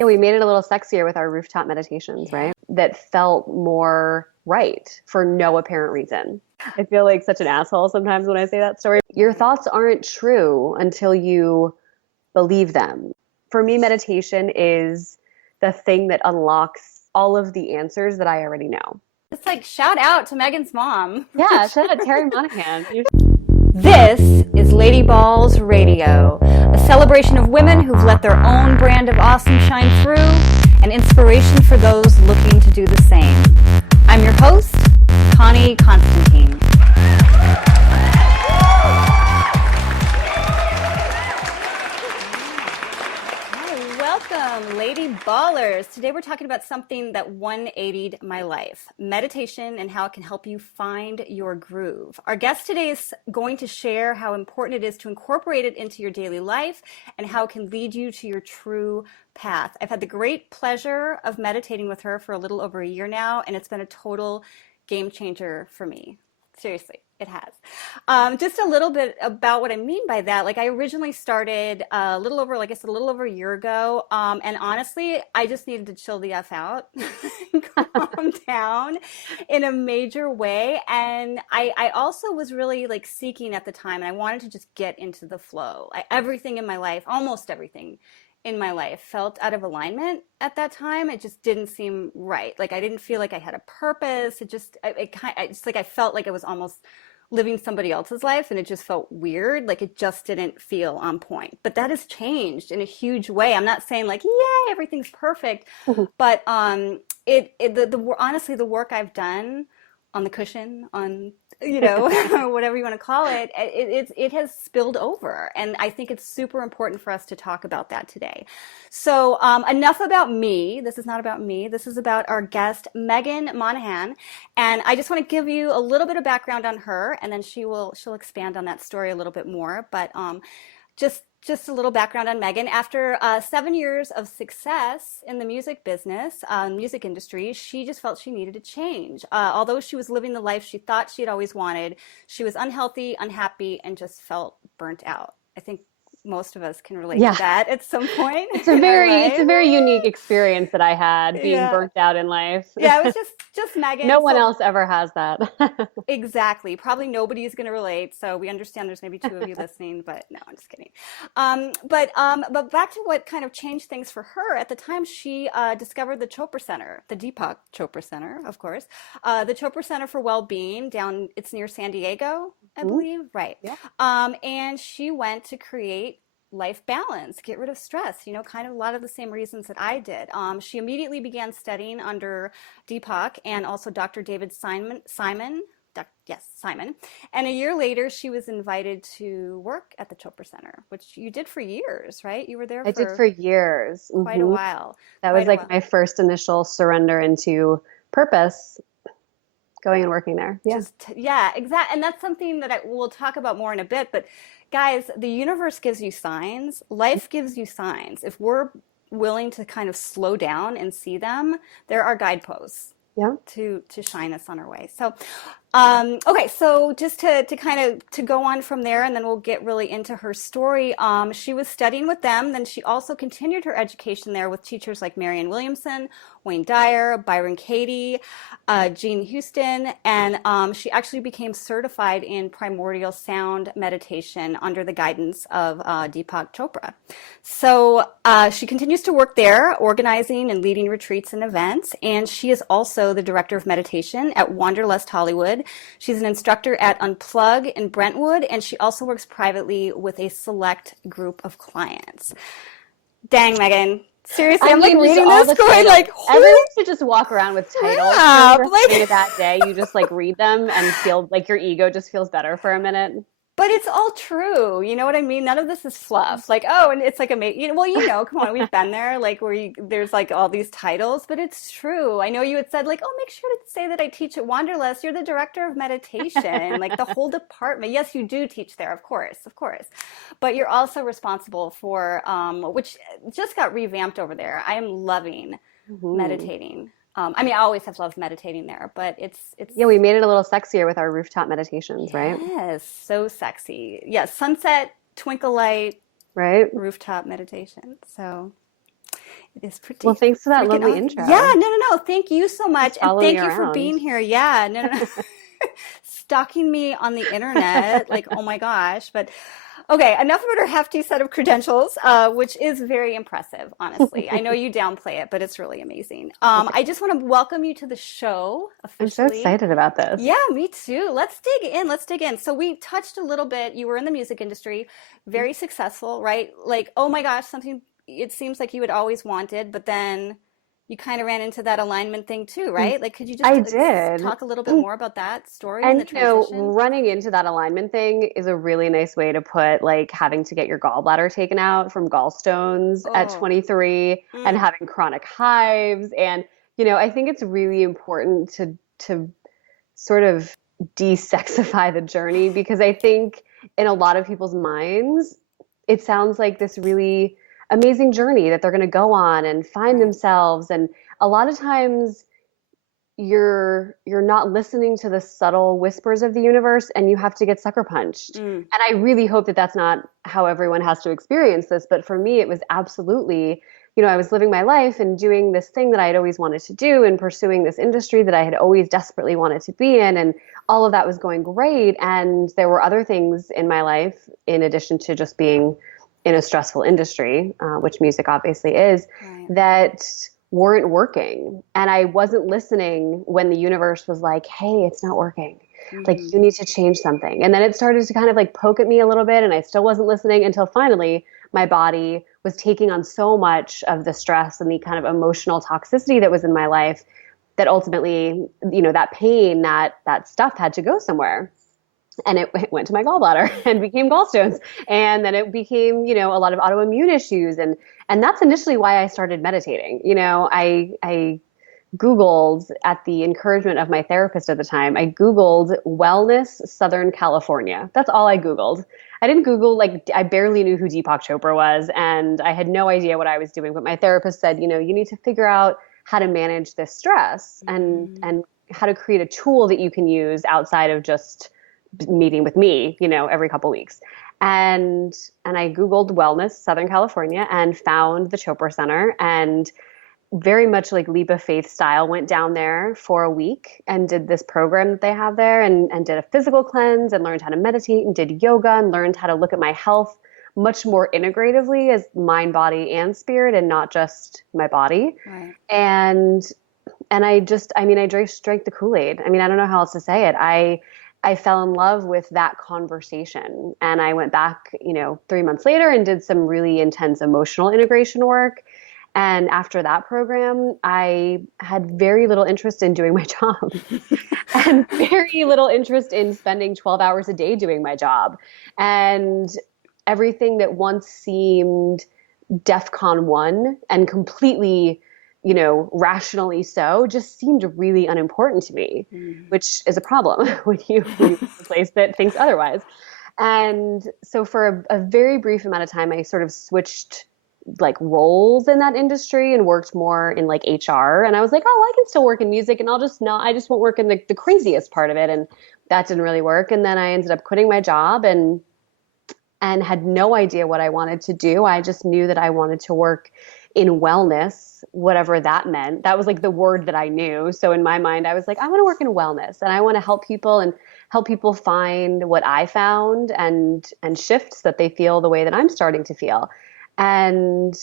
Yeah, we made it a little sexier with our rooftop meditations, right? That felt more right for no apparent reason. I feel like such an asshole sometimes when I say that story. Your Right. thoughts aren't true until you believe them. For me, meditation is the thing that unlocks all of the answers that I already know. It's like shout out to Megan's mom. For Yeah, shout out sure. Terry Monahan. This is Lady Balls Radio, a celebration of women who've let their own brand of awesome shine through, and inspiration for those looking to do the same. I'm your host, Connie Constantine. Welcome, Lady Ballers. Today we're talking about something that 180'd my life, meditation and how it can help you find your groove. Our guest today is going to share how important it is to incorporate it into your daily life and how it can lead you to your true path. I've had the great pleasure of meditating with her for a little over a year now, and it's been a total game changer for me. Seriously, it has. Just a little bit about what I mean by that. Like I originally started a little over, like I said, a little over a year ago. And honestly, I just needed to chill the F out, calm down in a major way. And I also was really like seeking at the time, and I wanted to just get into the flow. Everything in my life, almost everything in my life felt out of alignment at that time. It just didn't seem right. Like I didn't feel like I had a purpose. It's like I felt like I was almost living somebody else's life, and it just felt weird. Like it just didn't feel on point. But that has changed in a huge way. I'm not saying like, yay, everything's perfect, but honestly, the work I've done on the cushion, on whatever you want to call it, it has spilled over, and I think it's super important for us to talk about that today. So enough about me. This is not about me. This is about our guest, Megan Monahan, and I just want to give you a little bit of background on her, and then she'll expand on that story a little bit more. But just a little background on Megan. After 7 years of success in the music business, music industry, she just felt she needed to change. Although she was living the life she thought she had always wanted, she was unhealthy, unhappy, and just felt burnt out. I think most of us can relate to Yeah, that at some point it's in our a life. very unique experience that I had being Yeah. burnt out in life. Yeah, it was just No Megan. one So else ever has that. exactly. Probably nobody is going to relate. So we understand there's maybe two of you listening, but no, I'm just kidding. But back to what kind of changed things for her. At the time, she discovered the Chopra Center, the Deepak Chopra Center, of course, the Chopra Center for Well-Being down. It's near San Diego, I Mhm. believe. Right. Yeah. And she went to create life balance, get rid of stress, kind of a lot of the same reasons that I did. She immediately began studying under Deepak and also Dr. David Simon. Yes, Simon. And a year later, she was invited to work at the Chopra Center, which you did for years, right? You were there I did for for years. quite a Hmm. while. That was Quite a like while. my first initial surrender into purpose, going and working there. Yeah. Yeah, exactly. And that's something that we'll talk about more in a bit. But guys, the universe gives you signs. Life gives you signs. If we're willing to kind of slow down and see them, there are guideposts Yeah. to shine us on our way. So, okay, so just to kind of to go on from there, and then we'll get really into her story. She was studying with them, then she also continued her education there with teachers like Marianne Williamson, Wayne Dyer, Byron Katie, Jean Houston, and she actually became certified in primordial sound meditation under the guidance of Deepak Chopra. So she continues to work there, organizing and leading retreats and events, and she is also the director of meditation at Wanderlust Hollywood. She's an instructor at Unplug in Brentwood, and she also works privately with a select group of clients. Dang, Megan. Seriously, I I'm like mean, just reading all this the going titles. like, Everyone holy should just walk around with titles. crap. Whenever you're having a bad day, you just like read them and feel like your ego just feels better for a minute. But it's all true. You know what I mean? None of this is fluff. Like, oh, and it's like amazing. Come on, we've been there. Like, there's like all these titles, but it's true. I know you had said like, oh, make sure to say that I teach at Wanderlust. You're the director of meditation, like the whole department. Yes, you do teach there, of course, of course. But you're also responsible for, which just got revamped over there. I am loving Mhm. meditating. I always have loved meditating there, but it's Yeah, we made it a little sexier with our rooftop meditations, right? yes, so sexy. Yes, sunset, twinkle light, Right? rooftop meditation. So It is Well, pretty thanks for that freaking lovely awesome. Yeah, intro. no, no, no. Thank you so much. Just And follow me thank you for being around. here. Yeah, no, no, no. Stalking me on the internet. Like, oh my gosh. But okay, enough about her hefty set of credentials, which is very impressive, honestly. I know you downplay it, but it's really amazing. I just want to welcome you to the show I'm so officially. excited about this. Yeah, me too. Let's dig in. Let's dig in. So we touched a little bit. You were in the music industry, very successful, right? Like, oh my gosh, something it seems like you had always wanted, but then you kind of ran into that alignment thing too, right? Like, could you just I did. talk a little bit more about that story and And the transition? running into that alignment thing is a really nice way to put like having to get your gallbladder taken out from gallstones at Oh, 23 and mm, having chronic hives. And, I think it's really important to sort of desexify the journey because I think in a lot of people's minds, it sounds like this really amazing journey that they're going to go on and find right. themselves. And a lot of times you're not listening to the subtle whispers of the universe and you have to get sucker punched. Mm, And I really hope that that's not how everyone has to experience this, but for me it was absolutely, I was living my life and doing this thing that I had always wanted to do and pursuing this industry that I had always desperately wanted to be in, and all of that was going great, and there were other things in my life in addition to just being in a stressful industry, which music obviously is, right. that weren't working. And I wasn't listening when the universe was like, hey, it's not working. Like, Mm-hmm. you need to change something. And then it started to kind of like poke at me a little bit, and I still wasn't listening until finally my body was taking on so much of the stress and the kind of emotional toxicity that was in my life that ultimately, that pain, that stuff had to go somewhere, and it went to my gallbladder and became gallstones, and then it became a lot of autoimmune issues, and that's initially why I started meditating. I googled, at the encouragement of my therapist at the time, I googled wellness Southern California. That's all I googled. I didn't google, like, I barely knew who Deepak Chopra was, and I had no idea what I was doing, but my therapist said, you need to figure out how to manage this stress, Mm, and how to create a tool that you can use outside of just meeting with me, every couple weeks. And I Googled wellness Southern California and found the Chopra Center, and very much like leap of faith style, went down there for a week and did this program that they have there, and did a physical cleanse and learned how to meditate and did yoga and learned how to look at my health much more integratively as mind, body, and spirit, and not just my body. right. And I drank the Kool-Aid. I don't know how else to say it. I fell in love with that conversation, and I went back, 3 months later and did some really intense emotional integration work. And after that program, I had very little interest in doing my job and very little interest in spending 12 hours a day doing my job. And everything that once seemed DEFCON 1 and completely, rationally so, just seemed really unimportant to me, Mm, which is a problem when you live in a place that thinks otherwise. And so for a very brief amount of time, I sort of switched like roles in that industry and worked more in like HR. And I was like, oh, I can still work in music, and I just won't work in the craziest part of it. And that didn't really work. And then I ended up quitting my job and had no idea what I wanted to do. I just knew that I wanted to work in wellness, whatever that meant. That was like the word that I knew. So in my mind, I was like, I want to work in wellness, and I want to help people and help people find what I found, and shifts that they feel the way that I'm starting to feel. And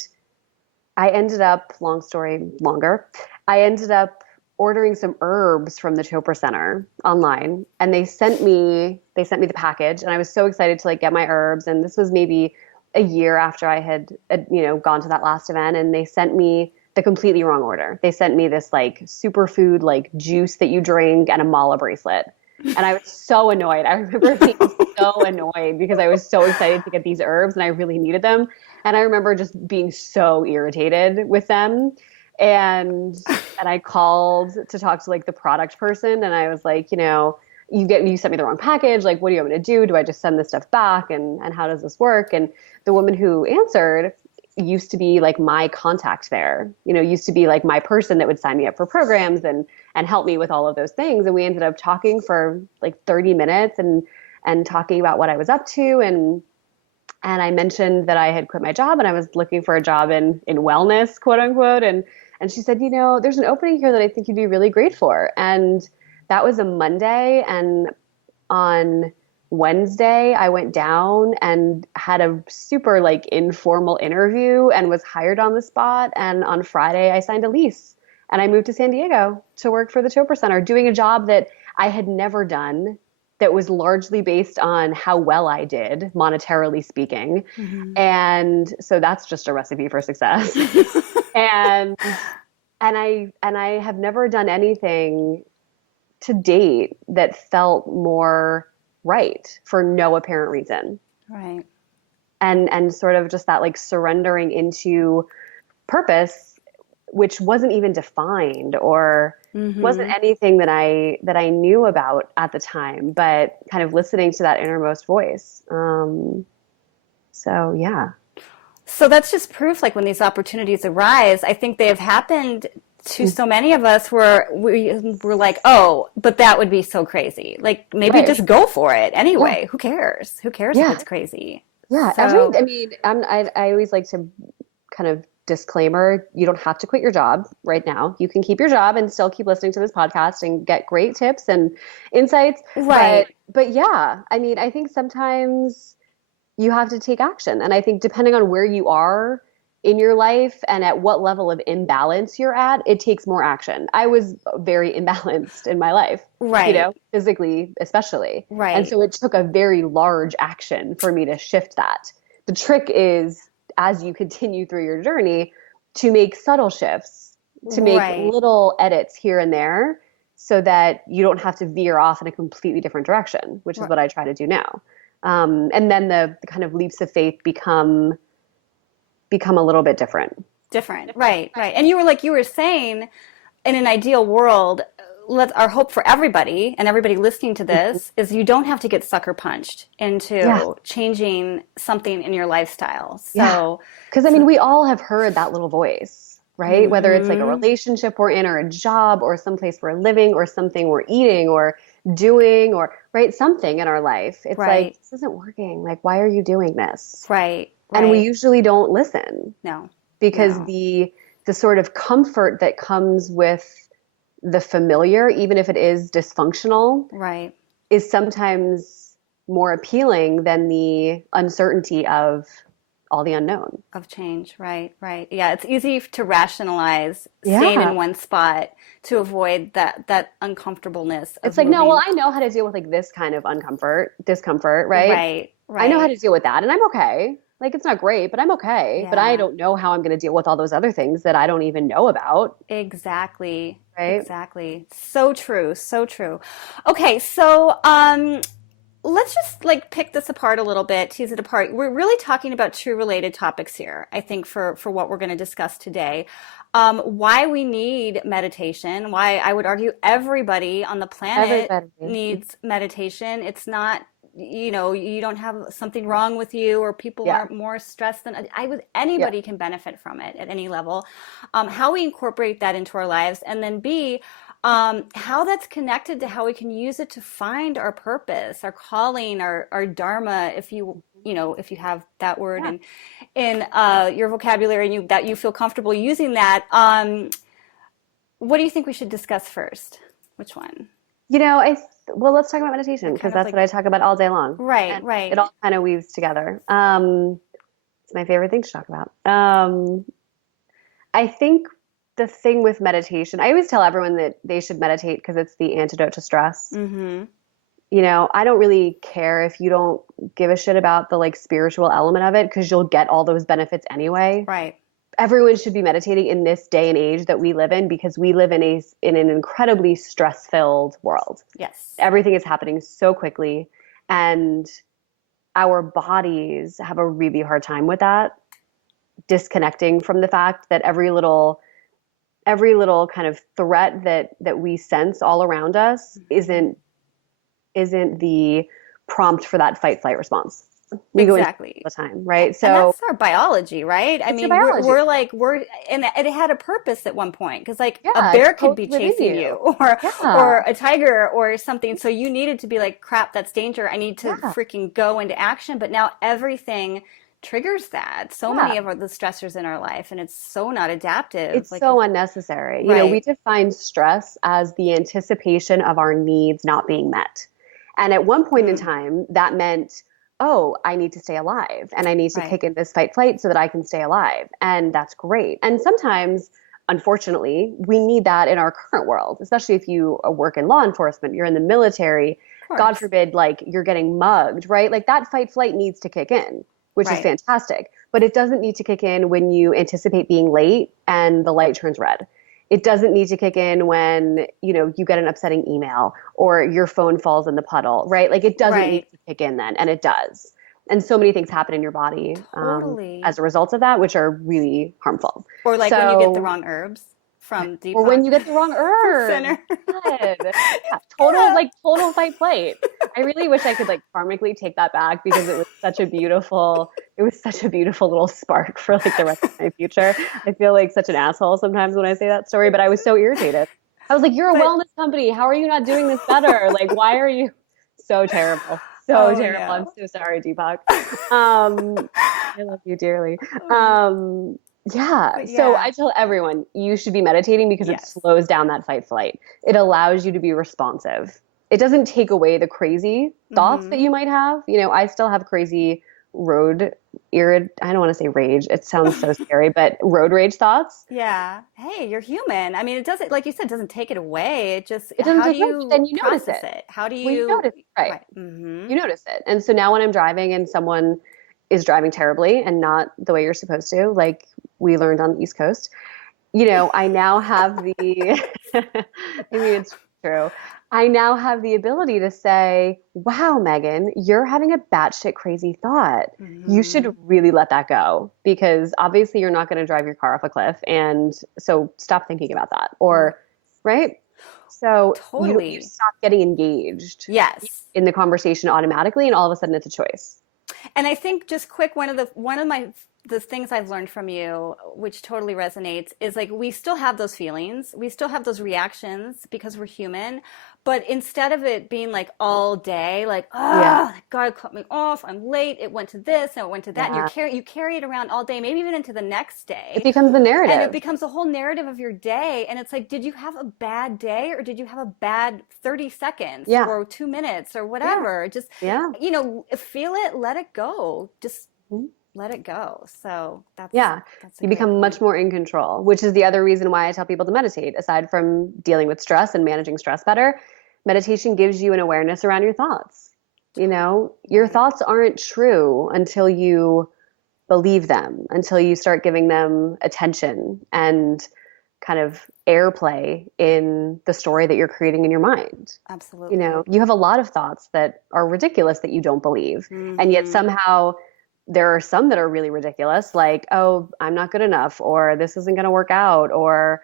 I ended up, long story longer, I ended up ordering some herbs from the Chopra Center online, and they sent me the package, and I was so excited to like get my herbs. And this was maybe a year after I had gone to that last event, and they sent me the completely wrong order. They sent me this like superfood like juice that you drink and a mala bracelet. And I was so annoyed. I remember being so annoyed because I was so excited to get these herbs and I really needed them. And I remember just being so irritated with them. And and I called to talk to like the product person, and I was like, you sent me the wrong package. Like, what do you want me to do? Do I just send this stuff back? And how does this work? And the woman who answered used to be like my contact there, used to be like my person that would sign me up for programs and help me with all of those things. And we ended up talking for like 30 minutes and talking about what I was up to. And I mentioned that I had quit my job and I was looking for a job in wellness, quote unquote. And she said, there's an opening here that I think you'd be really great for. And that was a Monday. And on Wednesday, I went down and had a super like informal interview and was hired on the spot. And on Friday, I signed a lease and I moved to San Diego to work for the Chopra Center, doing a job that I had never done, that was largely based on how well I did, monetarily speaking. Mm-hmm. And so that's just a recipe for success. and and I have never done anything to date that felt more right for no apparent reason. Right. And sort of just that like surrendering into purpose, which wasn't even defined or wasn't Mm-hmm. anything that I knew about at the time, but kind of listening to that innermost voice. So yeah. So that's just proof, like when these opportunities arise, I think they have happened to so many of us where we're like, oh, but that would be so crazy. Like maybe Right. just go for it Yeah. anyway. Who cares? Who cares if Yeah. it's crazy? Yeah. So, I mean, I always like to kind of disclaimer, you don't have to quit your job right now. You can keep your job and still keep listening to this podcast and get great tips and insights. right. But yeah, I mean, I think sometimes you have to take action. And I think depending on where you are in your life and at what level of imbalance you're at, it takes more action. I was very imbalanced in my life, Right. physically, especially. And Right. so it took a very large action for me to shift that. The trick is, as you continue through your journey, to make subtle shifts, to make Right. little edits here and there so that you don't have to veer off in a completely different direction, which is Right. what I try to do now. And then the kind of leaps of faith become a little bit different. Different. Right. Right. And you were saying, in an ideal world, our hope for everybody and everybody listening to this is you don't have to get sucker punched Yeah. into changing something in your lifestyle. Yeah. So, Because I mean, we all have heard that little voice, right? Whether it's like a mhm. relationship we're in or a job or someplace we're living or something we're eating or doing or right, something in our life. It's like, Right. this isn't working. Like, why are you doing this? Right. And we Right. usually don't listen No. because No. the sort of comfort that comes with the familiar, even if it is dysfunctional, Right. is sometimes more appealing than the uncertainty of all the unknown. Of change. Right. Right. Yeah. It's easy to rationalize staying Yeah. in one spot to avoid that uncomfortableness It's of like, no, well, moving. I know how to deal with like this kind of discomfort, right? Right. I know how Right. to deal with that and I'm okay. Like it's not great, but I'm okay. But I Yeah. don't know how I'm going to deal with all those other things that I don't even know about, Exactly. right? Exactly. So true. So true. Okay, so let's just like pick this apart a little bit, tease it apart. We're really talking about two related topics here, I think, for what we're going to discuss today. Why we need meditation, why I would argue everybody on the planet Everybody. needs meditation. It's not, you don't have something wrong with you or people Yeah. aren't more stressed than Yeah. anybody can benefit from it at any level. How we incorporate that into our lives, and then B, how that's connected to how we can use it to find our purpose, our calling, our dharma, if you have that word Yeah. in your vocabulary and that you feel comfortable using that. What do you think we should discuss first? Which one? Well, let's talk about meditation because Kind of that's like, what I talk about all day long. right, And it right. all kind of weaves together. It's my favorite thing to talk about. I think the thing with meditation, I always tell everyone that they should meditate because it's the antidote to stress. Mm-hmm. I don't really care if you don't give a shit about the like spiritual element of it because you'll get all those benefits anyway. Right. Everyone should be meditating in this day and age that we live in because we live in an incredibly stress-filled world. Yes. Everything is happening so quickly and our bodies have a really hard time with that, disconnecting from the fact that every little kind of threat that we sense all around us isn't the prompt for that fight flight response. We go into Exactly. all the time, right? And So that's our biology, right? I it's your mean, biology. and it had a purpose at one point because like a Yeah, it's bear could codes be within chasing you you. or Yeah, a tiger or something. So you needed to be like, crap, that's danger. I need to yeah, freaking go into action. But now everything triggers that. So yeah. many of the stressors in our life, and it's so not adaptive. It's Like, so unnecessary. We right. define stress as the anticipation of our needs not being met. And at one point in Mm, time, that meant, oh, I need to stay alive and I need to right. kick in this fight flight so that I can stay alive. And that's great. And sometimes, unfortunately, we need that in our current world, especially if you work in law enforcement, you're in the military, Of God course. forbid, like you're getting mugged, right? Like that fight flight needs to kick in, which is Right. fantastic, but it doesn't need to kick in when you anticipate being late and the light turns red. It doesn't need to kick in when, you get an upsetting email or your phone falls in the puddle, right? Like it doesn't need Right. to kick in then, and it does. And so many things happen in your body as Totally. a result of that, which are really harmful. Or like when you get the So, wrong herbs from or when Deepak you get the wrong from herbs. Center. God. Yeah, Yeah. total fight flight. I really wish I could like karmically take that back because it was such a beautiful little spark for like the rest of my future. I feel like such an asshole sometimes when I say that story, but I was so irritated. I was like, you're a But wellness company. How are you not doing this better? Like, why are you so terrible? So oh terrible. I'm no. so sorry, Deepak. Um, I love you dearly. Oh, Um, yeah. but So yeah. I tell everyone you should be meditating because it Yes. slows down that fight flight. It allows you to be responsive. It doesn't take away the crazy thoughts that Mm-hmm. you might have. I still have crazy road I don't want to say rage. It sounds so scary, but road rage thoughts. Yeah. Hey, you're human. I mean, it doesn't, like you said, it doesn't take it away. It just, It doesn't how do take away, but you then you notice process it. it? How do Well, you you, notice, right. right. Mm-hmm. You notice it. And so now when I'm driving and someone is driving terribly and not the way you're supposed to, like we learned on the East Coast, I now have the, I mean, it's true. I now have the ability to say, wow, Megan, you're having a batshit crazy thought. You Mm-hmm. should really let that go because obviously you're not going to drive your car off a cliff. And so stop thinking about that. Or, right? So you Totally. stop getting engaged Yes. in the conversation automatically, and all of a sudden it's a choice. And I think just quick, one of my the things I've learned from you, which totally resonates, is like we still have those feelings, we still have those reactions because we're human, but instead of it being like all day, like Yeah. oh, God cut me off, I'm late, it went to this and it went to that, and Yeah. you carry it around all day, maybe even into the next It day, becomes the and it narrative. becomes a whole narrative of your day, and it's like, did you have a bad day or did you have a bad 30 seconds Yeah. or 2 minutes or Yeah. whatever? Just Yeah. feel it, let it go, just Mhm. let it go. So Yeah. that's a You great become much point. more in control, which is the other reason why I tell people to meditate. Aside from dealing with stress and managing stress better, meditation gives you an awareness around your thoughts. Your Right. thoughts aren't true until you believe them, until you start giving them attention and kind of airplay in the story that you're creating in your mind. Absolutely. You have a lot of thoughts that are ridiculous that you don't believe. And yet Mm-hmm. somehow there are some that are really ridiculous, like, oh, I'm not good enough, or this isn't going to work out, or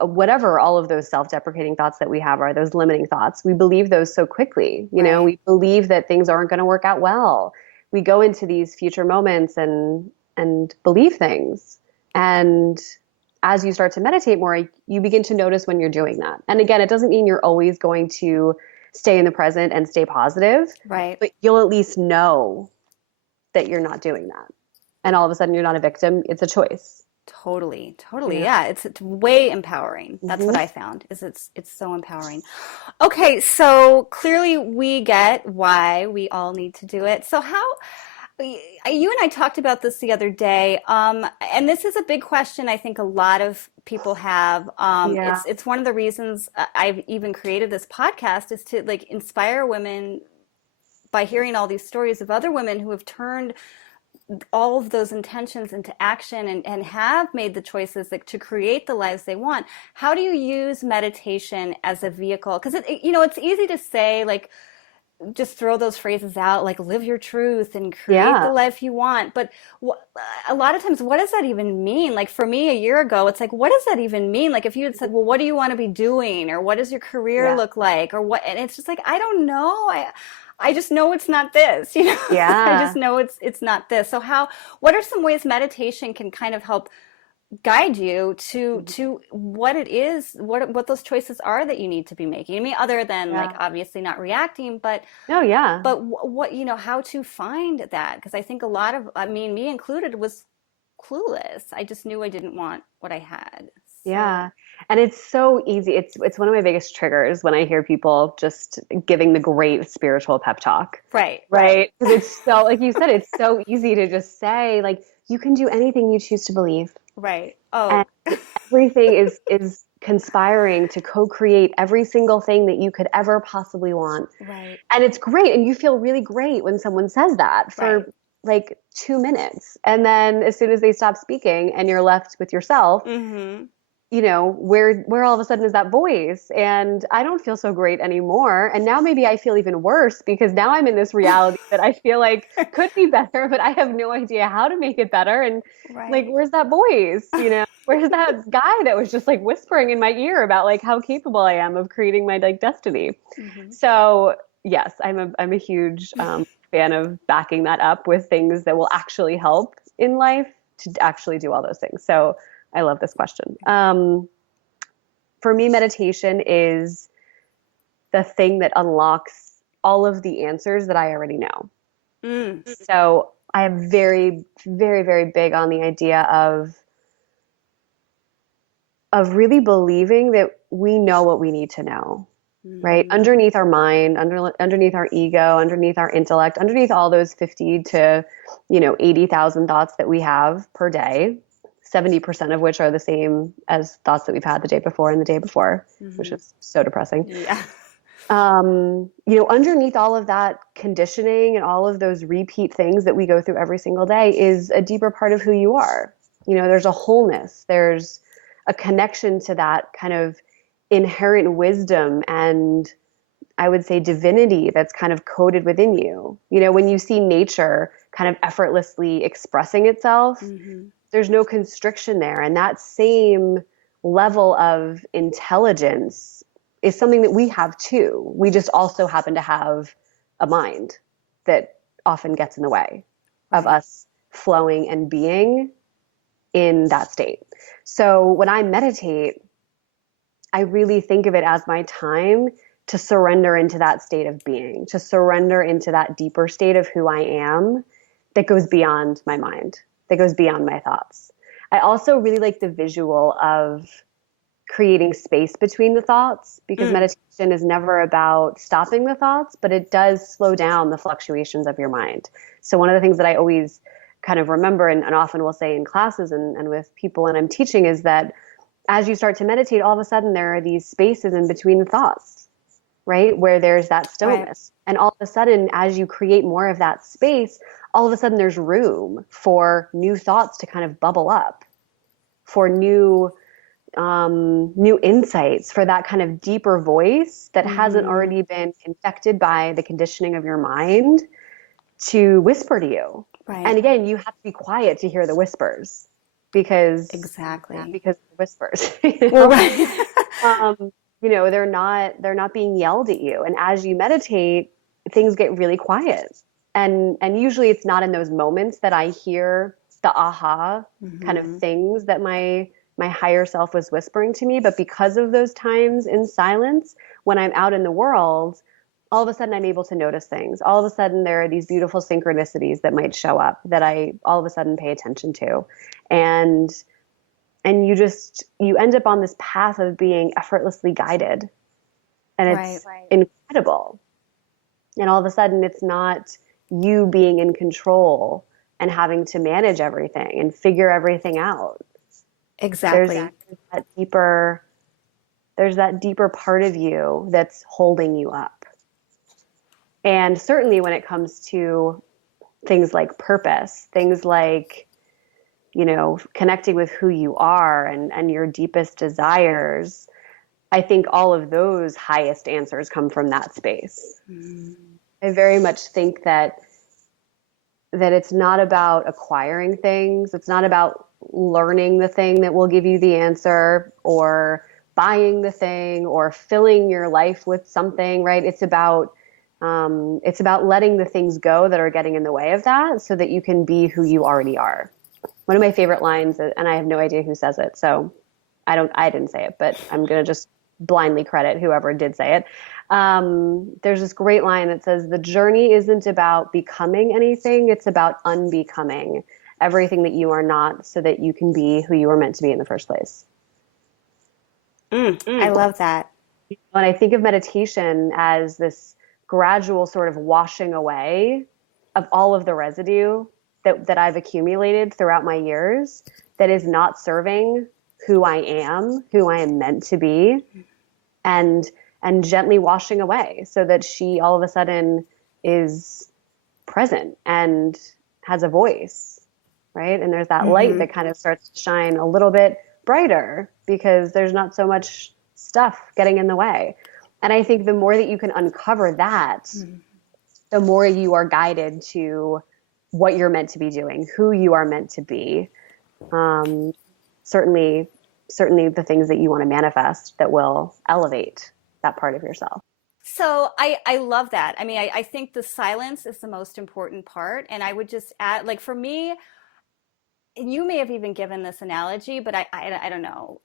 whatever all of those self deprecating thoughts that we have are, those limiting thoughts. We believe those so quickly. Right. We believe that things aren't going to work out well. We go into these future moments and believe things. And as you start to meditate more, you begin to notice when you're doing that. And again, it doesn't mean you're always going to stay in the present and stay positive, Right. but you'll at least know that you're not doing that. And all of a sudden, you're not a victim. It's a choice. Totally. You Totally. know? Yeah. It's way empowering. That's what Mm-hmm. I found is it's so empowering. Okay. So clearly we get why we all need to do it. So how, you and I talked about this the other day, and this is a big question I think a lot of people have. Yeah. It's one of the reasons I've even created this podcast is to like inspire women by hearing all these stories of other women who have turned all of those intentions into action and have made the choices like, to create the lives they want. How do you use meditation as a vehicle? Because it's easy to say like just throw those phrases out like live your truth and create Yeah. the life you want, but a lot of times what does that even mean? Like for me a year ago it's like what does that even mean? Like if you had said, well, what do you want to be doing, or what does your career Yeah. look like, or what, and it's just like I don't know. I just know it's not this, you know. I just Yeah. know it's not this. So what are some ways meditation can kind of help guide you to what it is, what those choices are that you need to be making? I mean, other than like Yeah. obviously not reacting, No, yeah. but what, you know, how to find that? Because I think a lot of, I mean, me included, was clueless. I just knew I didn't want what I had. So, Yeah. And it's so easy. It's one of my biggest triggers when I hear people just giving the great spiritual pep talk. right, right, Right? Because it's so, like you said, it's so easy to just say, like, you can do anything you choose to believe. right. And Oh, everything is conspiring to co-create every single thing that you could ever possibly want. right, And it's great. And you feel really great when someone says that right. for like 2 minutes. And then as soon as they stop speaking and you're left with yourself, Mm-hmm. where all of a sudden is that voice? And I don't feel so great anymore. And now maybe I feel even worse because now I'm in this reality that I feel like could be better, but I have no idea how to make it better. And like, Right. where's that voice? Where's that guy that was just like whispering in my ear about like how capable I am of creating my like destiny? Mm-hmm. So yes, I'm a huge fan of backing that up with things that will actually help in life to actually do all those things. So I love this question. For me, meditation is the thing that unlocks all of the answers that I already know. Mm. So I am very, very, very big on the idea of really believing that we know what we need to know, right? Mm. Underneath our mind, underneath our ego, underneath our intellect, underneath all those 50 to, 80,000 thoughts that we have per day, 70% of which are the same as thoughts that we've had the day before and the day before, which Mm-hmm. is so depressing. Yeah. Underneath all of that conditioning and all of those repeat things that we go through every single day is a deeper part of who you are. There's a wholeness, there's a connection to that kind of inherent wisdom and I would say divinity that's kind of coded within you. When you see nature kind of effortlessly expressing itself, Mm-hmm. there's no constriction there. And that same level of intelligence is something that we have too. We just also happen to have a mind that often gets in the way of Right. us flowing and being in that state. So when I meditate, I really think of it as my time to surrender into that state of being, to surrender into that deeper state of who I am that goes beyond my mind, that goes beyond my thoughts. I also really like the visual of creating space between the thoughts because Mm. meditation is never about stopping the thoughts, but it does slow down the fluctuations of your mind. So, one of the things that I always kind of remember and often will say in classes and with people when I'm teaching is that as you start to meditate, all of a sudden there are these spaces in between the thoughts, right? Where there's that Right. stillness. And all of a sudden, as you create more of that space, all of a sudden there's room for new thoughts to kind of bubble up, for new insights, for that kind of deeper voice that hasn't Mm-hmm. already been infected by the conditioning of your mind to whisper to you. Right. And again, you have to be quiet to hear the whispers because Exactly. because the whispers, Well, right. um, they're not being yelled at you. And as you meditate, things get really quiet. And usually it's not in those moments that I hear the aha kind of Mm-hmm. things that my higher self was whispering to me, but because of those times in silence, when I'm out in the world, all of a sudden I'm able to notice things. All of a sudden there are these beautiful synchronicities that might show up that I all of a sudden pay attention to. And you end up on this path of being effortlessly guided. And Right. it's incredible. And all of a sudden it's not you being in control and having to manage everything and figure everything out. There's Exactly. that deeper there's that deeper part of you that's holding you up. And certainly when it comes to things like purpose, things like, connecting with who you are and your deepest desires, I think all of those highest answers come from that space. Mm. I very much think that it's not about acquiring things. It's not about learning the thing that will give you the answer or buying the thing or filling your life with something, right? It's about It's about letting the things go that are getting in the way of that so that you can be who you already are. One of my favorite lines, and I have no idea who says it, so I didn't say it, but I'm going to just blindly credit whoever did say it. There's this great line that says, the journey isn't about becoming anything, it's about unbecoming everything that you are not so that you can be who you were meant to be in the first place. I love that. When I think of meditation as this gradual sort of washing away of all of the residue that I've accumulated throughout my years that is not serving who I am meant to be, and gently washing away so that she all of a sudden is present and has a voice, right? And there's that light that kind of starts to shine a little bit brighter because there's not so much stuff getting in the way. And I think the more that you can uncover that, the more you are guided to what you're meant to be doing, who you are meant to be. Certainly the things that you want to manifest that will elevate that part of yourself. So I love that. I mean, I think the silence is the most important part. And I would just add, like for me, and you may have even given this analogy, but I don't know.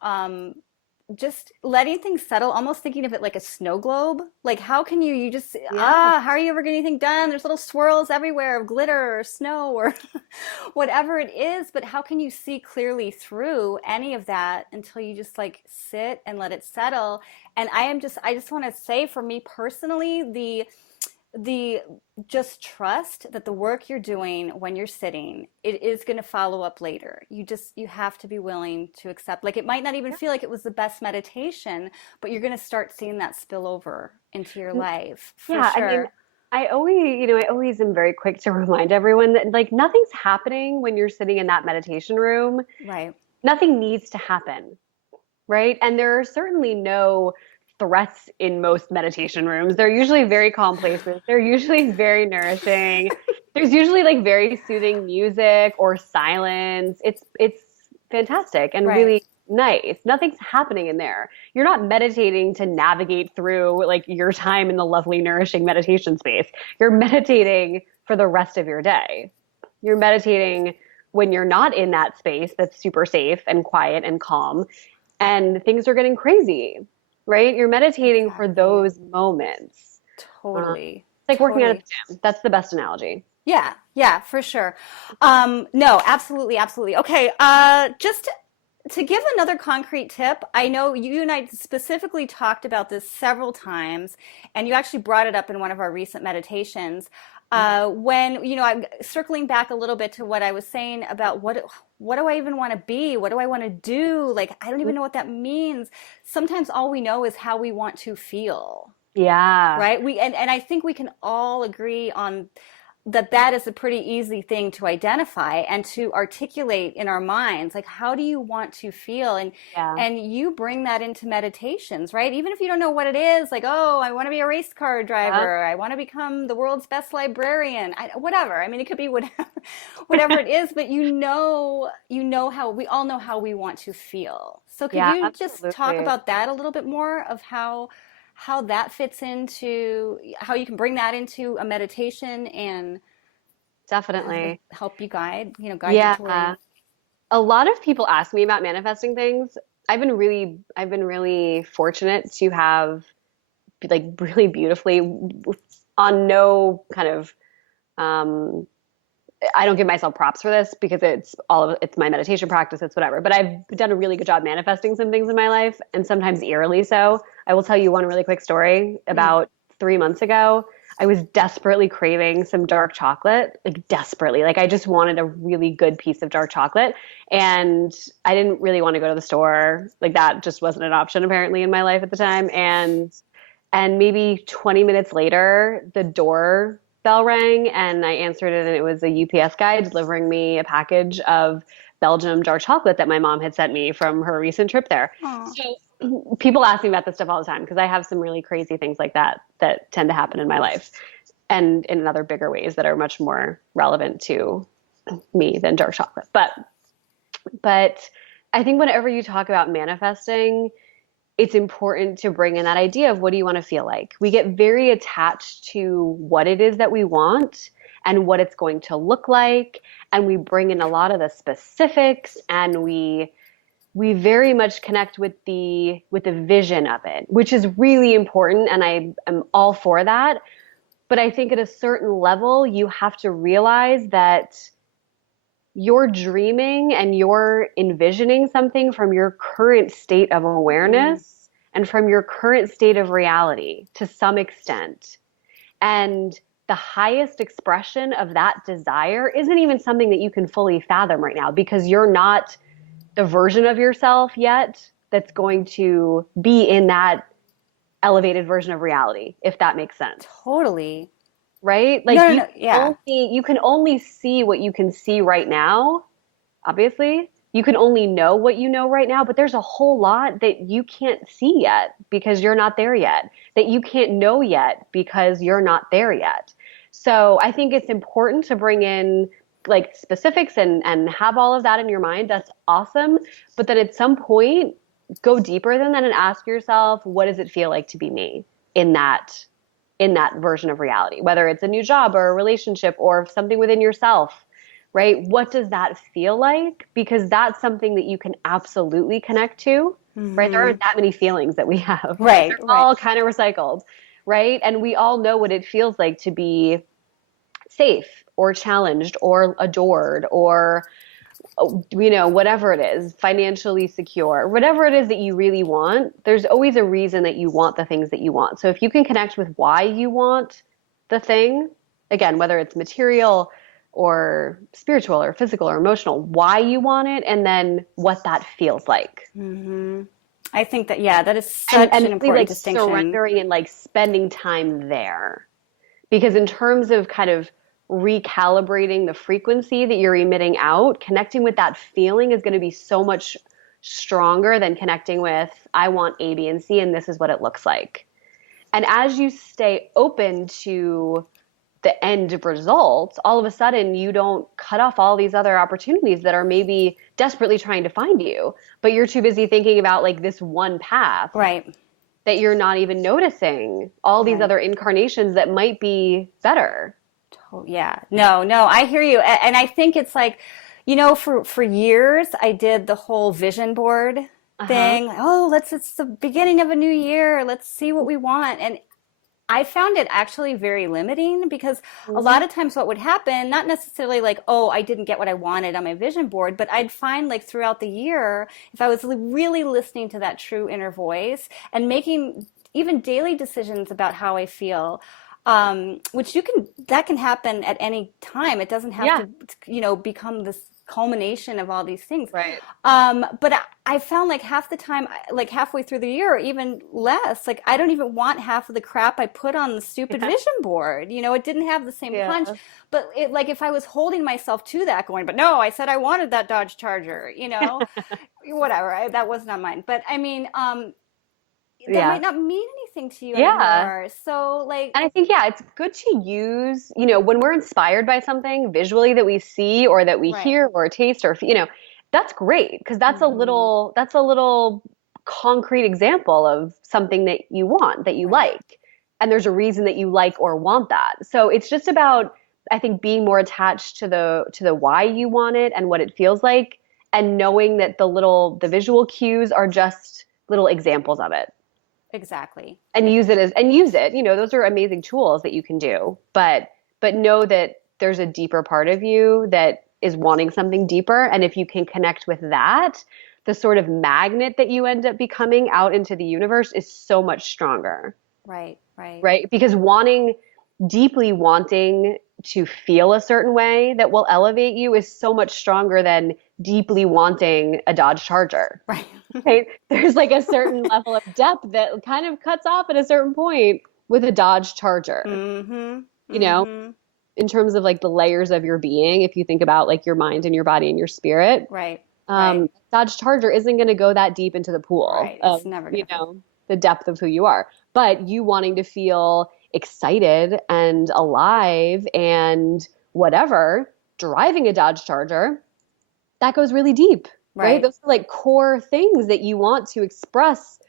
Just letting things settle, almost thinking of it like a snow globe. Like how can you just, Yeah. how are you ever getting anything done? There's little swirls everywhere of glitter or snow or whatever it is, but how can you see clearly through any of that until you just like sit and let it settle? And I just want to say for me personally, the just trust that the work you're doing when you're sitting, it is going to follow up later. You have to be willing to accept, like it might not even feel like it was the best meditation, but you're going to start seeing that spill over into your life for Yeah. I mean, sure. I always am very quick to remind everyone that like nothing's happening when you're sitting in that meditation room. Right. Nothing needs to happen, right? And there are certainly no threats in most meditation rooms. They're usually very calm places. They're usually very nourishing. There's usually like very soothing music or silence. It's fantastic and Right. really nice. Nothing's happening in there. You're not meditating to navigate through like your time in the lovely nourishing meditation space. You're meditating for the rest of your day. You're meditating when you're not in that space that's super safe and quiet and calm and things are getting crazy, right? You're meditating for Exactly. those moments. Totally. It's like working out at Totally. the gym. That's the best analogy. Yeah, yeah, for sure. No, absolutely, absolutely. Okay, just to give another concrete tip, I know you and I specifically talked about this several times, and you actually brought it up in one of our recent meditations. When, I'm circling back a little bit to what I was saying about what do I even want to be? What do I want to do? Like, I don't even know what that means. Sometimes all we know is how we want to feel, Yeah, right? And I think we can all agree on that is a pretty easy thing to identify and to articulate in our minds. Like, how do you want to feel? yeah, And you bring that into meditations, right? Even if you don't know what it is, like, oh, I want to be a race car yeah, driver, I want to become the world's best librarian, whatever. I mean, it could be whatever whatever it is, but how we all know how we want to feel. So could yeah, you just talk absolutely. about that a little bit more of how that fits into how you can bring that into a meditation and have it Definitely. help you guide you Yeah. to where you. A lot of people ask me about manifesting things. I've been really fortunate to have like really beautifully on no kind of um I don't give myself props for this because it's my meditation practice, it's whatever. But I've done a really good job manifesting some things in my life and sometimes eerily so. I will tell you one really quick story. Mm. About 3 months ago, I was desperately craving some dark chocolate, like desperately. Like I just wanted a really good piece of dark chocolate. And I didn't really want to go to the store. Like that just wasn't an option apparently in my life at the time. And maybe 20 minutes later, the doorbell rang and I answered it, and it was a UPS guy delivering me a package of Belgium dark chocolate that my mom had sent me from her recent trip there. Oh, So people ask me about this stuff all the time because I have some really crazy things like that that tend to happen in my life and in other bigger ways that are much more relevant to me than dark chocolate. But I think whenever you talk about manifesting, it's important to bring in that idea of what do you want to feel like? We get very attached to what it is that we want and what it's going to look like. And we bring in a lot of the specifics and we very much connect with the vision of it, which is really important. And I am all for that. But I think at a certain level, you have to realize that you're dreaming and you're envisioning something from your current state of Mm, awareness and from your current state of reality to some extent. And the highest expression of that desire isn't even something that you can fully fathom right now because you're not the version of yourself yet that's going to be in that elevated version of reality, if that makes sense. totally. Right? No, Like no, no. Yeah. you can only see what you can see right now, obviously. You can only know what you know right now, but there's a whole lot that you can't see yet because you're not there yet, that you can't know yet because you're not there yet. So I think it's important to bring in like specifics and have all of that in your mind. That's awesome. But then at some point, go deeper than that and ask yourself, what does it feel like to be me in that version of reality, whether it's a new job or a relationship or something within yourself, right? What does that feel like? Because that's something that you can absolutely connect to, right? There Hmm. aren't that many feelings that we have. Right, They're right. all kind of recycled, right? And we all know what it feels like to be safe or challenged or adored or whatever it is, financially secure, whatever it is that you really want, there's always a reason that you want the things that you want. So if you can connect with why you want the thing, again, whether it's material or spiritual or physical or emotional, why you want it, and then what that feels like. Hmm. I think that, yeah, that is such And an really important like distinction. surrendering and like spending time there. Because in terms of kind of recalibrating the frequency that you're emitting out, connecting with that feeling is going to be so much stronger than connecting with, I want A, B, and C, and this is what it looks like. And as you stay open to the end result, all of a sudden you don't cut off all these other opportunities that are maybe desperately trying to find you, but you're too busy thinking about like this one path Right, that you're not even noticing all these right. other incarnations that might be better. Oh, yeah. No, no, I hear you. And I think it's like, for years I did the whole vision board Uh-huh. thing. Oh, it's the beginning of a new year. Let's see what we want. And I found it actually very limiting because a Mhm. lot of times what would happen, not necessarily like, oh, I didn't get what I wanted on my vision board, but I'd find like throughout the year, if I was really listening to that true inner voice and making even daily decisions about how I feel, which that can happen at any time. It doesn't have Yeah. to, become this culmination of all these things. Right. But I found like half the time, like halfway through the year, or even less, like I don't even want half of the crap I put on the stupid Yeah. vision board. It didn't have the same punch. Yeah. But like if I was holding myself to that, going, but no, I said I wanted that Dodge Charger, whatever. That was not mine. But I mean, that Yeah. might not mean anything to you Yeah. anymore. So like, And I think, yeah, it's good to use, when we're inspired by something visually that we see or that we right. hear or taste or, that's great because Hmm. that's a little concrete example of something that you want, that you Right. like. And there's a reason that you like or want that. So it's just about, I think, being more attached to the why you want it and what it feels like and knowing that the visual cues are just little examples of it Exactly. and use it, those are amazing tools that you can do, but know that there's a deeper part of you that is wanting something deeper, and if you can connect with that, the sort of magnet that you end up becoming out into the universe is so much stronger, Right. Right. right? Because deeply wanting to feel a certain way that will elevate you is so much stronger than deeply wanting a Dodge Charger. Right. Right? There's like a certain level of depth that kind of cuts off at a certain point with a Dodge Charger, Mm-hmm. you know, Mm-hmm. in terms of like the layers of your being, if you think about like your mind and your body and your spirit, Right. Right. Dodge Charger isn't going to go that deep into the pool Right. of, It's never gonna. the depth of who you are. But you wanting to feel excited and alive and whatever, driving a Dodge Charger, that goes really deep, right? Right. Those are like core things that you want to express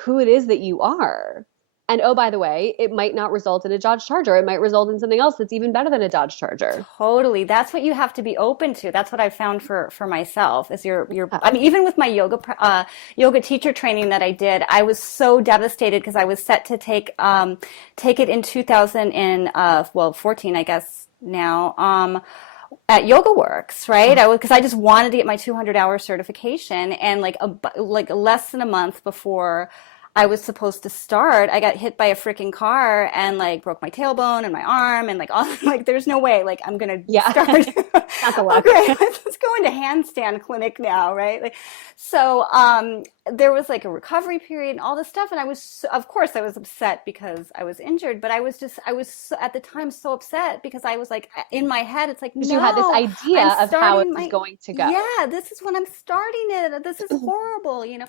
who it is that you are. And oh, by the way, it might not result in a Dodge Charger. It might result in something else that's even better than a Dodge Charger. Totally. That's what you have to be open to. That's what I found for myself is Yeah. I mean, even with my yoga teacher training that I did, I was so devastated because I was set to take it in 2014, I guess now, at Yoga Works, right? Because I just wanted to get my 200-hour certification, and like less than a month before I was supposed to start, I got hit by a freaking car and like broke my tailbone and my arm and like all like there's no way like I'm gonna start. Not the luck. Okay, let's go into handstand clinic now, right? Like, so there was like a recovery period and all this stuff, and of course I was upset because I was injured, but I was at the time so upset because I was like in my head it's like no, you had this idea of how it was going to go. Yeah, this is when I'm starting it. This is horrible, you know.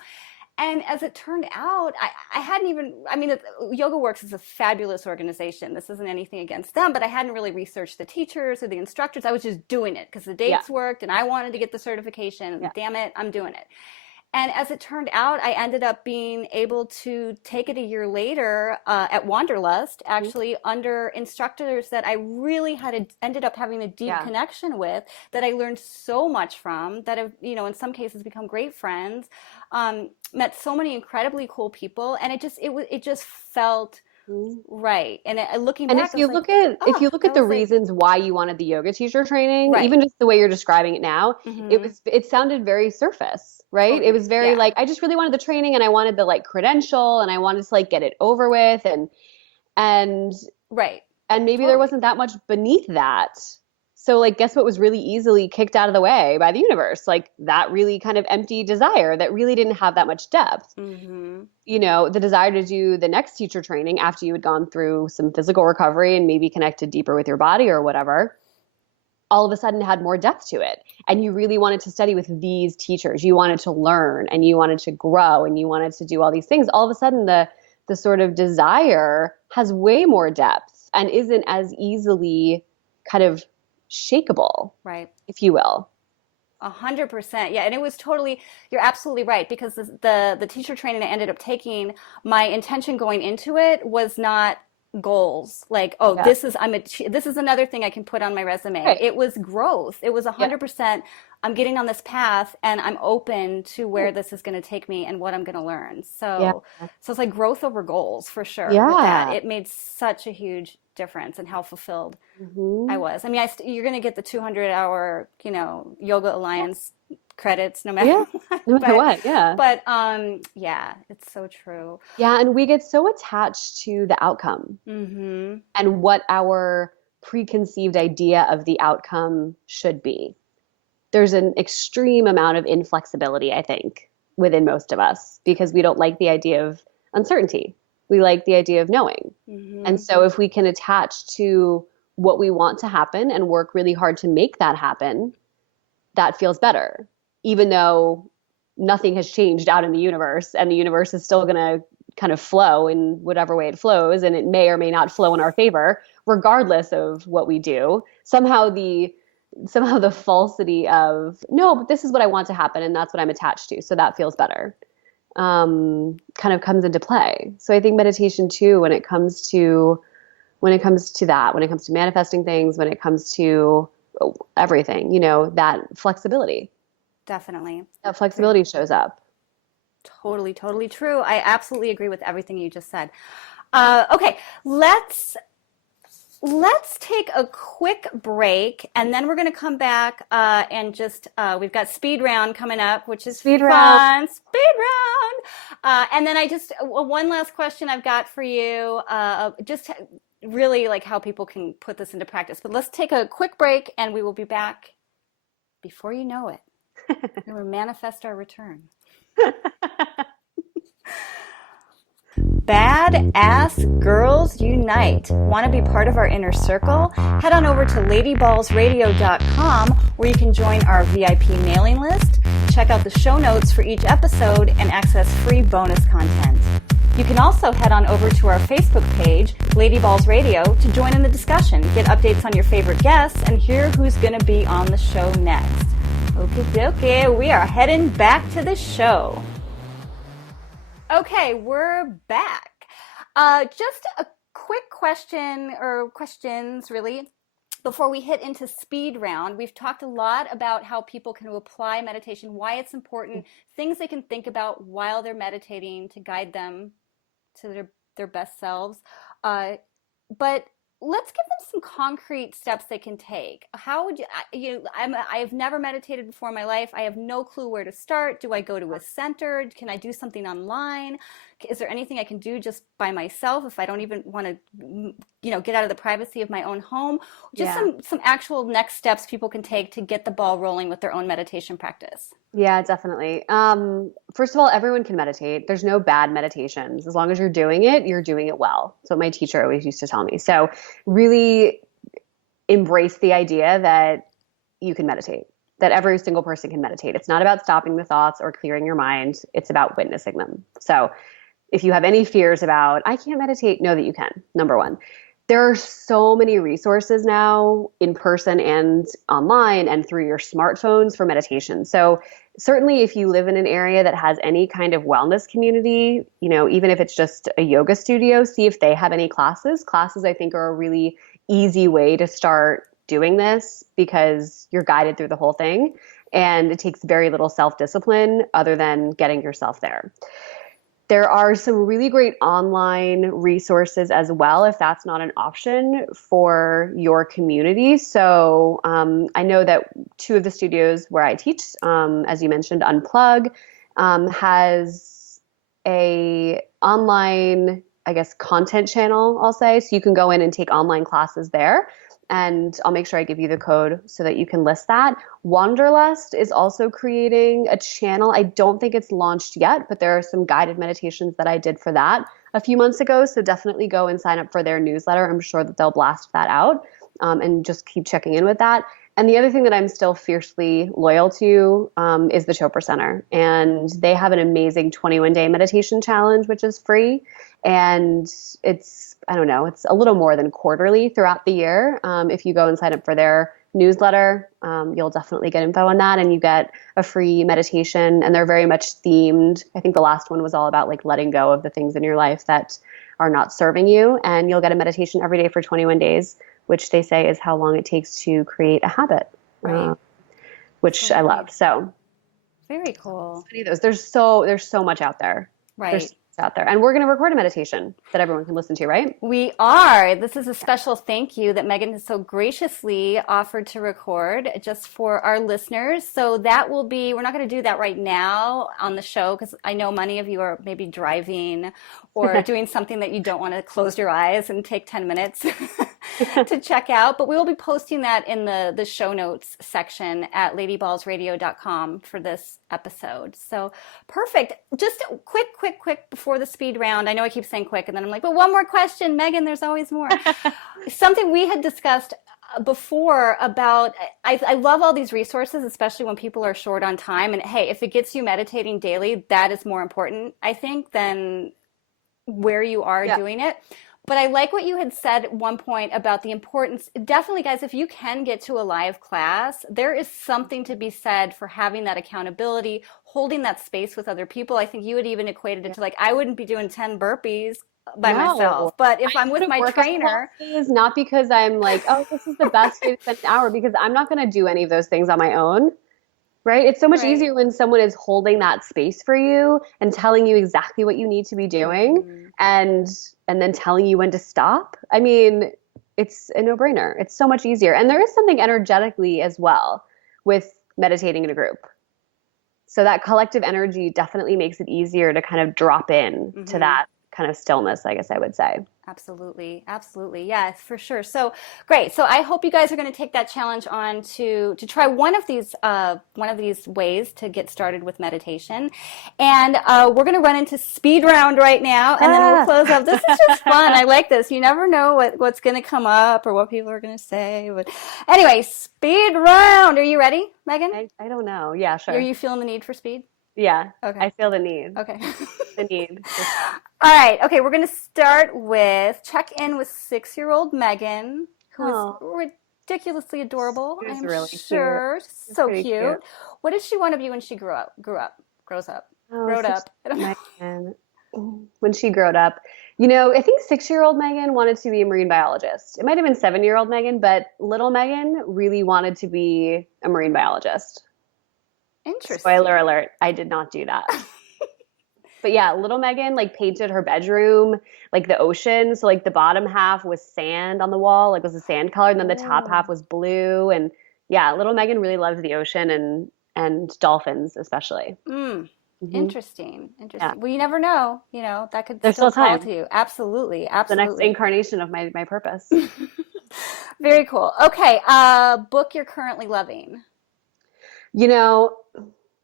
And as it turned out, I hadn't even, I mean, Yoga Works is a fabulous organization. This isn't anything against them, but I hadn't really researched the teachers or the instructors. I was just doing it because the dates worked and I wanted to get the certification. Yeah. Damn it, I'm doing it. And as it turned out, I ended up being able to take it a year later at Wanderlust, actually under instructors that I really ended up having a deep connection with, that I learned so much from, that have, you know, in some cases become great friends, met so many incredibly cool people, and it just felt right. And looking back, if you look at the reasons why you wanted the yoga teacher training, even just the way you're describing it now, it sounded very surface, right? Totally. It was very like, I just really wanted the training and I wanted the like credential and I wanted to like get it over with and right. And maybe there wasn't that much beneath that. So like, guess what was really easily kicked out of the way by the universe? Like that really kind of empty desire that really didn't have that much depth. Mm-hmm. You know, the desire to do the next teacher training after you had gone through some physical recovery and maybe connected deeper with your body or whatever, all of a sudden had more depth to it. And you really wanted to study with these teachers. You wanted to learn and you wanted to grow and you wanted to do all these things. All of a sudden the sort of desire has way more depth and isn't as easily kind of shakeable, right? If you will. 100%. Yeah. And it was totally, you're absolutely right, because the teacher training I ended up taking, my intention going into it was not goals. Like, this is another thing I can put on my resume. Right. It was growth. It was 100%. I'm getting on this path and I'm open to where this is going to take me and what I'm going to learn. So it's like growth over goals for sure. Yeah. With that, it made such a huge difference in how fulfilled I was. I mean, you're going to get the 200-hour, you know, Yoga Alliance credits no matter what. No matter what, But it's so true. Yeah, and we get so attached to the outcome and what our preconceived idea of the outcome should be. There's an extreme amount of inflexibility, I think, within most of us because we don't like the idea of uncertainty. We like the idea of knowing. And so if we can attach to what we want to happen and work really hard to make that happen, that feels better, even though nothing has changed out in the universe and the universe is still going to kind of flow in whatever way it flows. And it may or may not flow in our favor, regardless of what we do. Somehow the falsity of, no, but this is what I want to happen and that's what I'm attached to. So that feels better. Kind of comes into play. So I think meditation too, when it comes to that, when it comes to manifesting things, when it comes to everything, you know, that flexibility. Definitely. That flexibility shows up. Totally, totally true. I absolutely agree with everything you just said. Okay, let's take a quick break, and then we're going to come back and just we've got speed round coming up, which is speed fun. Round. Speed round. And then I just one last question I've got for you, just really like how people can put this into practice. But let's take a quick break, and we will be back before you know it. We will manifest our return. Badass Girls Unite. Want to be part of our inner circle? Head on over to ladyballsradio.com where you can join our VIP mailing list, check out the show notes for each episode, and access free bonus content. You can also head on over to our Facebook page, Lady Balls Radio, to join in the discussion, get updates on your favorite guests, and hear who's going to be on the show next. Okie dokie, we are heading back to the show. Okay, we're back. Just a quick question or questions, really, before we hit into speed round. We've talked a lot about how people can apply meditation, why it's important, things they can think about while they're meditating to guide them to their best selves. Uh, but let's give them some concrete steps they can take. How would I've never meditated before in my life. I have no clue where to start. Do I go to a center? Can I do something online? Is there anything I can do just by myself if I don't even want to, get out of the privacy of my own home? Just Yeah. some actual next steps people can take to get the ball rolling with their own meditation practice. Yeah, definitely. First of all, everyone can meditate. There's no bad meditations. As long as you're doing it well. That's what my teacher always used to tell me. So really embrace the idea that you can meditate, that every single person can meditate. It's not about stopping the thoughts or clearing your mind. It's about witnessing them. So if you have any fears about, I can't meditate, know that you can, number one. There are so many resources now in person and online and through your smartphones for meditation. So certainly if you live in an area that has any kind of wellness community, even if it's just a yoga studio, see if they have any classes. Classes, I think, are a really easy way to start doing this because you're guided through the whole thing. And it takes very little self-discipline other than getting yourself there. There are some really great online resources as well, if that's not an option for your community. So I know that two of the studios where I teach, as you mentioned, Unplug, has a online, I guess, content channel, I'll say. So you can go in and take online classes there. And I'll make sure I give you the code so that you can list that. Wanderlust is also creating a channel. I don't think it's launched yet, but there are some guided meditations that I did for that a few months ago. So definitely go and sign up for their newsletter. I'm sure that they'll blast that out, and just keep checking in with that. And the other thing that I'm still fiercely loyal to is the Chopra Center. And they have an amazing 21-day meditation challenge, which is free. And I don't know, it's a little more than quarterly throughout the year. If you go and sign up for their newsletter, you'll definitely get info on that, and you get a free meditation, and they're very much themed. I think the last one was all about like letting go of the things in your life that are not serving you, and you'll get a meditation every day for 21 days, which they say is how long it takes to create a habit, Right. which I love. So Very cool. study those. There's so much out there. There's Right. so much out there, and we're going to record a meditation that everyone can listen to, right? We are. This is a special thank you that Megan has so graciously offered to record just for our listeners. So that will be, we're not going to do that right now on the show because I know many of you are maybe driving or doing something that you don't want to close your eyes and take 10 minutes to check out. But we will be posting that in the show notes section at ladyballsradio.com for this episode. So perfect. Just quick before the speed round. I know I keep saying quick and then I'm like, but one more question, Megan, there's always more. Something we had discussed before about, I love all these resources, especially when people are short on time. And hey, if it gets you meditating daily, that is more important, I think, than where you are doing it. But I like what you had said at one point about the importance. Definitely, guys, if you can get to a live class, there is something to be said for having that accountability, holding that space with other people. I think you had even equated it to like, I wouldn't be doing 10 burpees by myself. But if I'm with my trainer, classes, not because I'm like, oh, this is the best way to spend an hour, because I'm not going to do any of those things on my own. Right? It's so much right. easier when someone is holding that space for you and telling you exactly what you need to be doing, and then telling you when to stop. I mean, it's a no-brainer. It's so much easier. And there is something energetically as well with meditating in a group. So that collective energy definitely makes it easier to kind of drop in to that kind of stillness, I guess I would say. Absolutely. Absolutely. Yes, for sure. So great. So I hope you guys are going to take that challenge on to try one of these ways to get started with meditation. And we're going to run into speed round right now, and then we'll close up. This is just fun. I like this. You never know what's going to come up or what people are going to say. But anyway, speed round. Are you ready, Megan? I don't know. Yeah, sure. Are you feeling the need for speed? Yeah. Okay. I feel the need. Okay. The need. All right. Okay. We're going to start with check in with 6-year-old Megan, who is ridiculously adorable. She's I'm really sure. cute. So cute. What did she want to be when she grows up? Oh, Growed up. Megan. when she growed up. I think 6-year-old Megan wanted to be a marine biologist. It might have been 7-year-old Megan, but little Megan really wanted to be a marine biologist. Spoiler Interesting. alert, I did not do that. But yeah, little Megan like painted her bedroom like the ocean. So like the bottom half was sand on the wall, like was a sand color, and then the top Oh. half was blue. And yeah, little Megan really loves the ocean and dolphins especially. Mm. Hmm. Interesting. Yeah, Interesting. Well, you never know, that could there's still still call time. to you. Absolutely. The next Absolutely. incarnation of my purpose. Very cool. Okay, book you're currently loving. You know,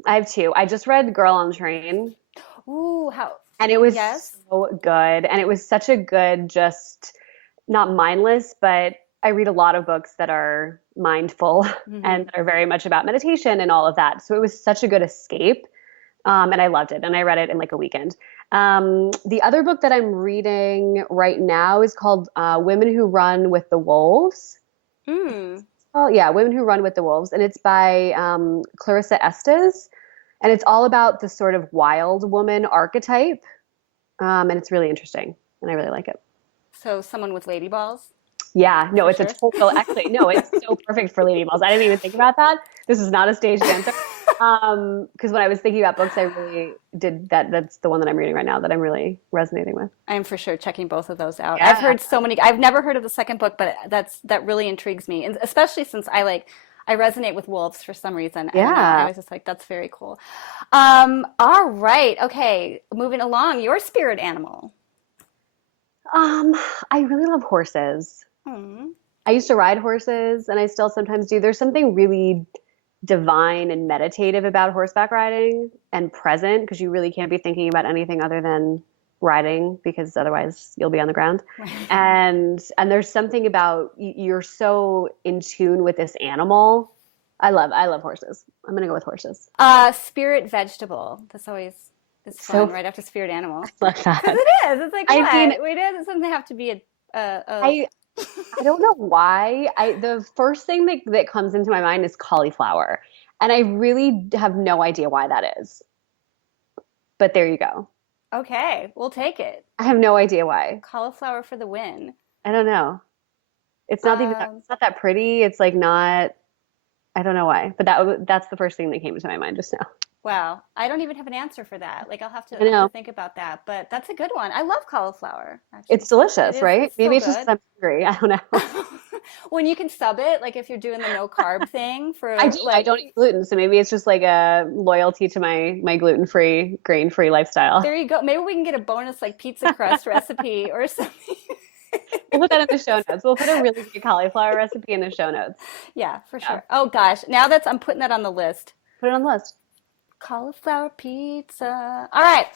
I have two. I just read Girl on the Train, Ooh, how and it was yes. so good. And it was such a good, just not mindless, but I read a lot of books that are mindful and Hmm. that are very much about meditation and all of that. So it was such a good escape. And I loved it. And I read it in like a weekend. The other book that I'm reading right now is called Women Who Run with the Wolves. Mm. Oh, yeah, Women Who Run with the Wolves. And it's by Clarissa Estes. And it's all about the sort of wild woman archetype. And it's really interesting. And I really like it. So someone with lady balls, Yeah, no, for it's a sure. total, actually, no, it's so perfect for lady balls. I didn't even think about that. This is not a staged answer. Because when I was thinking about books, I really did that. That's the one that I'm reading right now that I'm really resonating with. I'm for sure checking both of those out. I've Yeah. heard so many. I've never heard of the second book, but that really intrigues me, and especially since I resonate with wolves for some reason. I don't know. I Yeah. was just like, that's very cool. All right. Okay. Moving along. Your spirit animal. Um, I really love horses. Hmm. I used to ride horses and I still sometimes do. There's something really divine and meditative about horseback riding and present because you really can't be thinking about anything other than riding because otherwise you'll be on the ground. Right. And there's something about you're so in tune with this animal. I love horses. I'm gonna go with horses. Spirit vegetable. That's always is fun, So right after spirit animal. I love Because that. it is. It's like I mean, what? Wait, it doesn't have to be a I I don't know why. The first thing that comes into my mind is cauliflower. And I really have no idea why that is. But there you go. okay. We'll take it. I have no idea why. Cauliflower for the win. I don't know. Um, It's not that pretty. It's like not I don't know why. But that's the first thing that came to my mind just now. wow. I don't even have an answer for that. Like I I'll have to know. think about that. But that's a good one. I love cauliflower, It's actually. It delicious, is right? it's so Maybe it's just good. 'cause I'm hungry. I don't know. When you can sub it, like if you're doing the no carb thing I for do. I like don't eat gluten, so maybe it's just like a loyalty to my gluten-free, grain-free lifestyle. there you go. Maybe we can get a bonus like pizza crust recipe or something. We'll put that in the show notes. We'll put a really good cauliflower recipe in the show notes. Yeah, for Yeah. sure. Oh gosh, now that's I'm putting that on the list. Put it on the list. Cauliflower pizza. All right.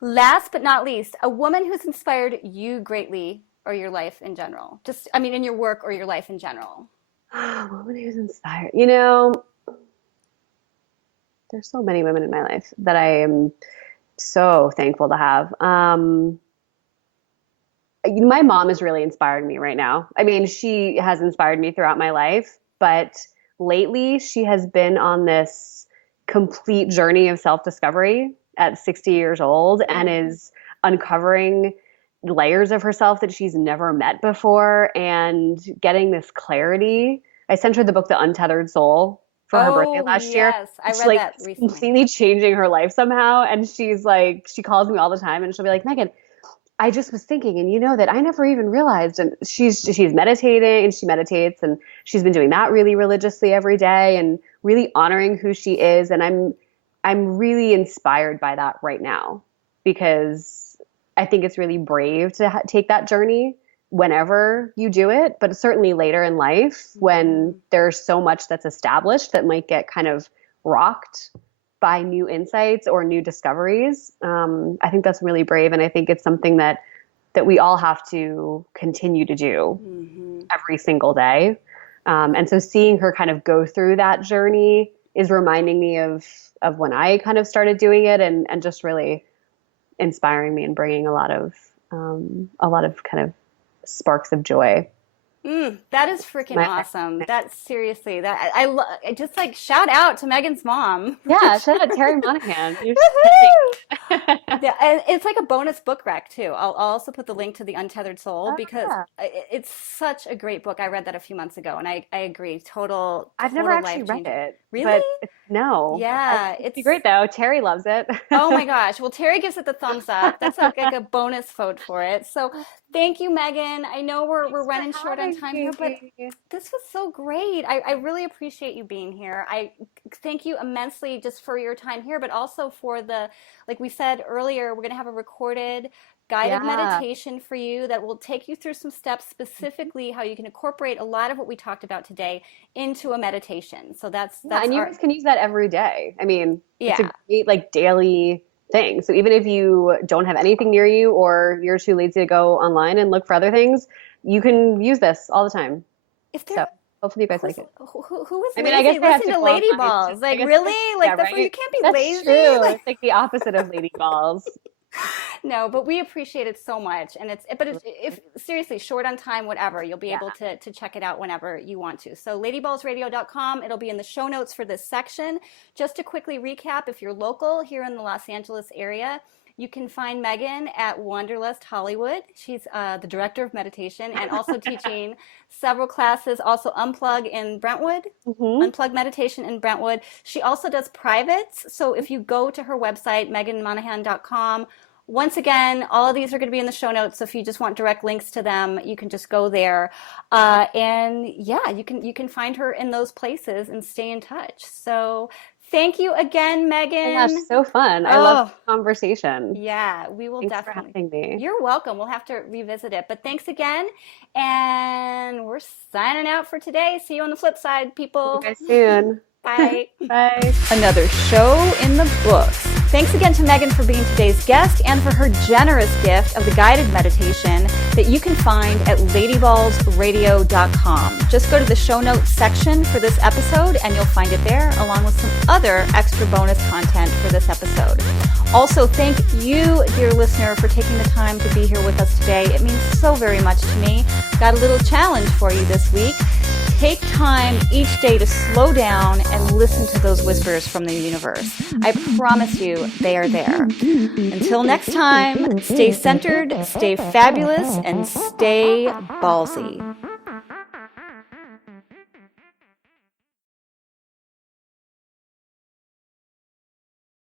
Last but not least, a woman who's inspired you greatly or your life in general. Just, I mean, in your work or your life in general. Woman who's inspired. There's so many women in my life that I am so thankful to have. My mom is really inspiring me right now. I mean, she has inspired me throughout my life, but lately she has been on this complete journey of self-discovery at 60 years old and Mm. is uncovering layers of herself that she's never met before and getting this clarity. I sent her the book The Untethered Soul for her birthday Oh, last year. yes. I It's read like that recently. completely changing her life somehow. And she's like, she calls me all the time and she'll be like, Megan, I just was thinking, and you know that I never even realized. And she's meditating, and she meditates, and she's been doing that really religiously every day, and really honoring who she is. And I'm really inspired by that right now because I think it's really brave to take that journey whenever you do it, but certainly later in life when Hmm. there's so much that's established that might get kind of rocked by new insights or new discoveries. I think that's really brave, and I think it's something that we all have to continue to do Hmm. every single day. And so seeing her kind of go through that journey is reminding me of when I kind of started doing it, and just really inspiring me and bringing a lot of kind of sparks of joy. That is freaking awesome. That's seriously that I just like shout out to Megan's mom. Yeah, shout out Terry Monahan. You're Woohoo! kidding. Yeah, and it's like a bonus book rec too. I'll also put the link to The Untethered Soul Oh because yeah. it's such a great book. I read that a few months ago, and I agree. I've never Total actually life read changing. it, Really? but no. Yeah, It'd be it's great though. Terry loves it. oh my gosh. Well, Terry gives it the thumbs up. That's like a bonus vote for it. So thank you, Megan. I know we're Thanks for running short on having time here, but me. this was so great. I really appreciate you being here. I thank you immensely just for your time here, but also for like we said earlier, we're going to have a recorded guided Yeah. meditation for you that will take you through some steps specifically how you can incorporate a lot of what we talked about today into a meditation. So Yeah, that's and you our guys can use that every day. I mean, it's a yeah. great like daily thing. So even if you don't have anything near you or you're too lazy to go online and look for other things, you can use this all the time. If there So hopefully you guys who's like it. who is I mean, I guess lazy? they have Listen to to go lady online to, balls. I Like guess, really? yeah, Like you right? can't be That's lazy. true. It's like the opposite of lady balls. No, but we appreciate it so much, and it's if seriously short on time, whatever, you'll be Yeah. able to check it out whenever you want to. So ladyballsradio.com, it'll be in the show notes for this section. Just to quickly recap, if you're local here in the Los Angeles area, you can find Megan at Wanderlust Hollywood. She's the director of meditation and also teaching several classes, also Hmm. Unplug Meditation in Brentwood. She also does privates. So if you go to her website, meganmonahan.com, once again, all of these are going to be in the show notes. So if you just want direct links to them, you can just go there. And yeah, you can find her in those places and stay in touch. So thank you again, Oh my gosh, Megan. so fun. I love Oh, this conversation. yeah, we will Thanks for definitely. having me. You're welcome. We'll have to revisit it. But thanks again. And we're signing out for today. See you on the flip side, See you people. guys soon. Bye. Bye. Another show in the books. Thanks again to Megan for being today's guest and for her generous gift of the guided meditation that you can find at ladyballsradio.com. Just go to the show notes section for this episode and you'll find it there along with some other extra bonus content for this episode. Also, thank you, dear listener, for taking the time to be here with us today. It means so very much to me. Got a little challenge for you this week. Take time each day to slow down and listen to those whispers from the universe. I promise you they are there. Until next time, stay centered, stay fabulous, and stay ballsy.